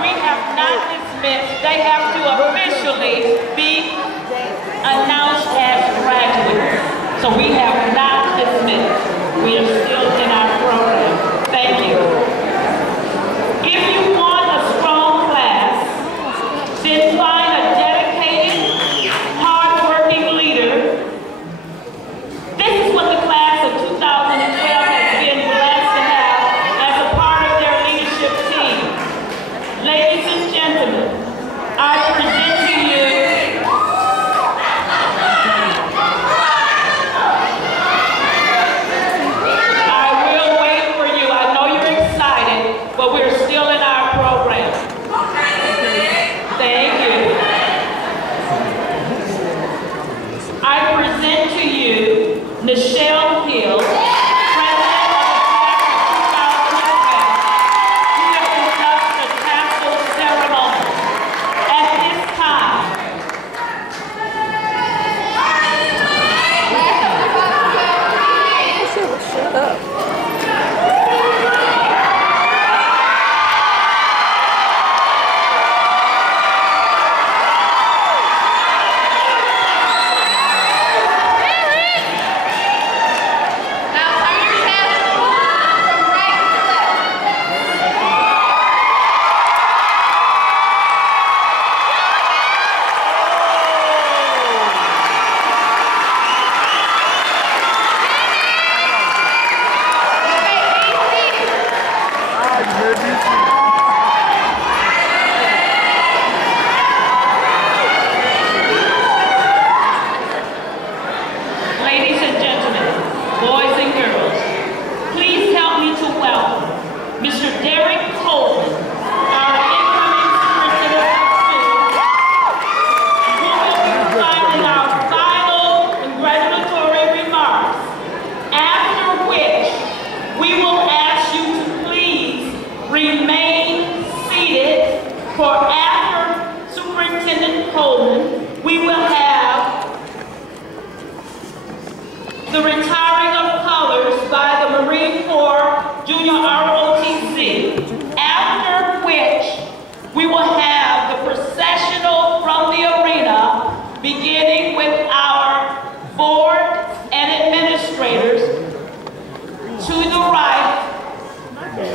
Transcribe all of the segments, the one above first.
We have not dismissed. They have to officially be announced as graduates. So we have not dismissed. We are still in our program. Thank you. If you want a strong class, then find a dedicated, hard-working leader. This is what the class of 2012 has been blessed to have as a part of their leadership team. Ladies and gentlemen, I present to you but we're still in our program. Thank you. I present to you Michelle Hill, President of the class of 2012, who will conduct the tassel ceremony. At this time, shut up. Ladies and gentlemen, boys and girls, please help me to welcome Mr. Derek Coleman, our incoming superintendent of schools, who will be providing our final congratulatory remarks, after which we will ask you to please remain seated, for after Superintendent Coleman, we will have the retiring of colors by the Marine Corps Junior ROTC, after which we will have the processional from the arena, beginning with our board and administrators to the right,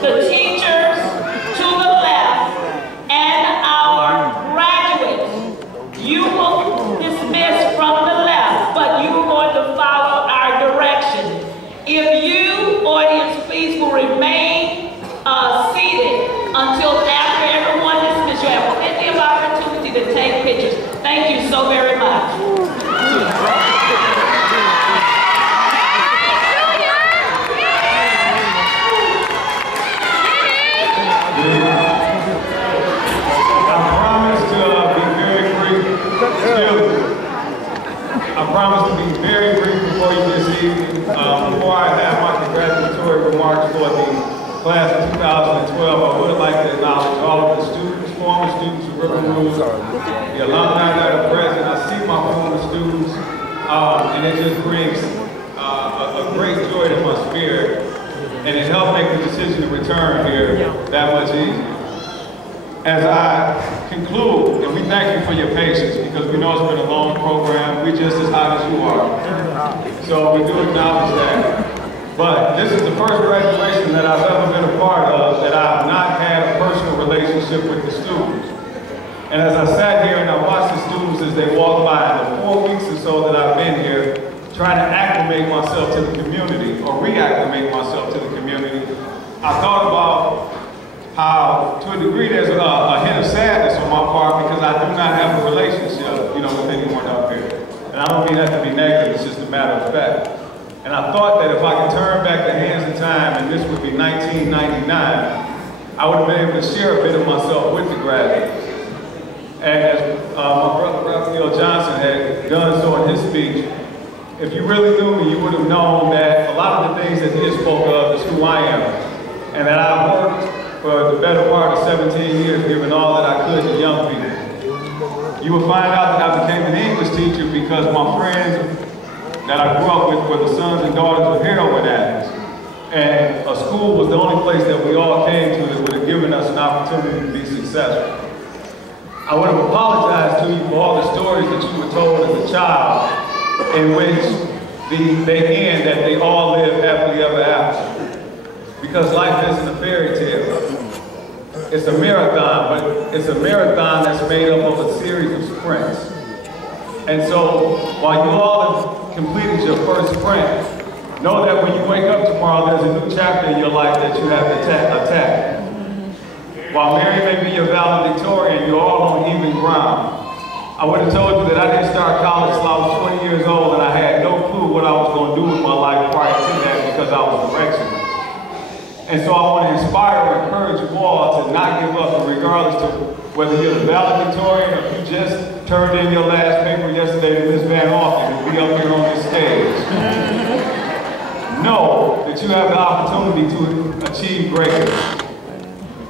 the teachers to the left, and our graduates. You will dismiss from the left, but you are going to follow our direction. If you, audience, please will remain seated until after everyone dismisses. You have plenty of opportunity to take pictures. Thank you so very much. I promise to be very brief before you this evening. Before I have my congratulatory remarks for the class of 2012, I would like to acknowledge all of the students, former students of Rouge, the alumni that are present. I see my former students, and it just brings a great joy to my spirit, and it helped make the decision to return here that much easier. As I conclude, and we thank you for your patience, because we know it's been a long program. We're just as hot as you are. So we do acknowledge that. But this is the first graduation that I've ever been a part of that I've not had a personal relationship with the students. And as I sat here and I watched the students as they walked by, in the 4 weeks or so that I've been here, trying to acclimate myself to the community, or reacclimate myself to the community, I thought about how, to a degree, there's a hint of sadness on my part because I do not have a relationship, with anyone up here. And I don't mean that to be negative, it's just a matter of fact. And I thought that if I could turn back the hands of time, and this would be 1999, I would have been able to share a bit of myself with the graduates. And as my brother Raphael Johnson had done so in his speech, if you really knew me, you would have known that a lot of the things that he spoke of is who I am. And that I've worked for the better part of 17 years, giving all that I could to young people. You will find out that I became an English teacher because my friends that I grew up with were the sons and daughters of heroin addicts. And a school was the only place that we all came to that would have given us an opportunity to be successful. I would have apologized to you for all the stories that you were told as a child in which they end that they all live happily ever after. Because life isn't a fairy tale. It's a marathon, but it's a marathon that's made up of a series of sprints. And so, while you all have completed your first sprint, know that when you wake up tomorrow, there's a new chapter in your life that you have to attack. While Mary may be your valedictorian, you're all on even ground. I would have told you that I didn't start college until I was 20 years old, and I had no clue what I was going to do with my life prior to that because I was directional. And so I want to inspire and encourage you all to not give up, regardless of whether you're the valedictorian or if you just turned in your last paper yesterday to Ms. Van Alphen and be up here on this stage. Know that you have the opportunity to achieve greatness.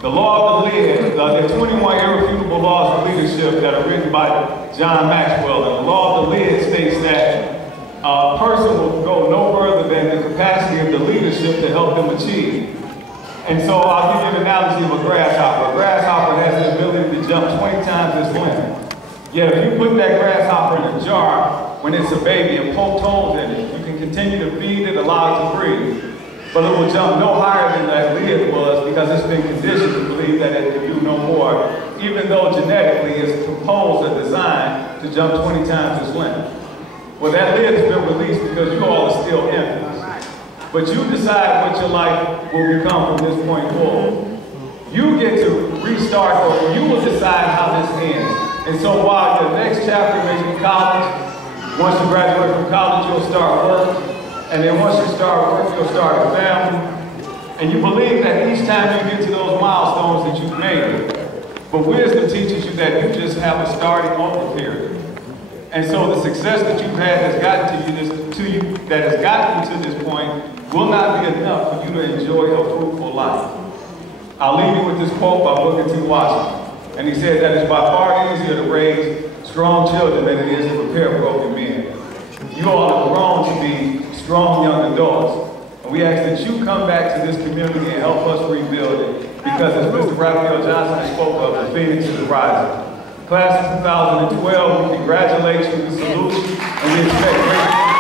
The law of the lid, there are 21 irrefutable laws of leadership that are written by John Maxwell. And the law of the lid states that a person will go no further than the capacity of the leadership to help them achieve. And so I'll give you an analogy of a grasshopper. A grasshopper has the ability to jump 20 times its length. Yet if you put that grasshopper in a jar when it's a baby and poke holes in it, you can continue to feed it, allow it to breathe. But it will jump no higher than that lid was because it's been conditioned to believe that it can do no more, even though genetically it's proposed or designed to jump 20 times its length. Well, that lid has been released because you all are still infants. But you decide what your life will become from this point forward. You get to restart over. You will decide how this ends. And so while your next chapter may be college, once you graduate from college, you'll start work. And then once you start work, you'll start a family. And you believe that each time you get to those milestones that you've made. But wisdom teaches you that you just have a starting over period. And so the success that you've had that's gotten that has gotten you to this point will not be enough for you to enjoy a fruitful life. I'll leave you with this quote by Booker T. Washington. And he said that it's by far easier to raise strong children than it is to prepare broken men. You all have grown to be strong young adults. And we ask that you come back to this community and help us rebuild it. Because as Mr. Raphael Johnson spoke of, the Phoenix is rising. Class of 2012, we congratulate you, we salute you, and we expect great things.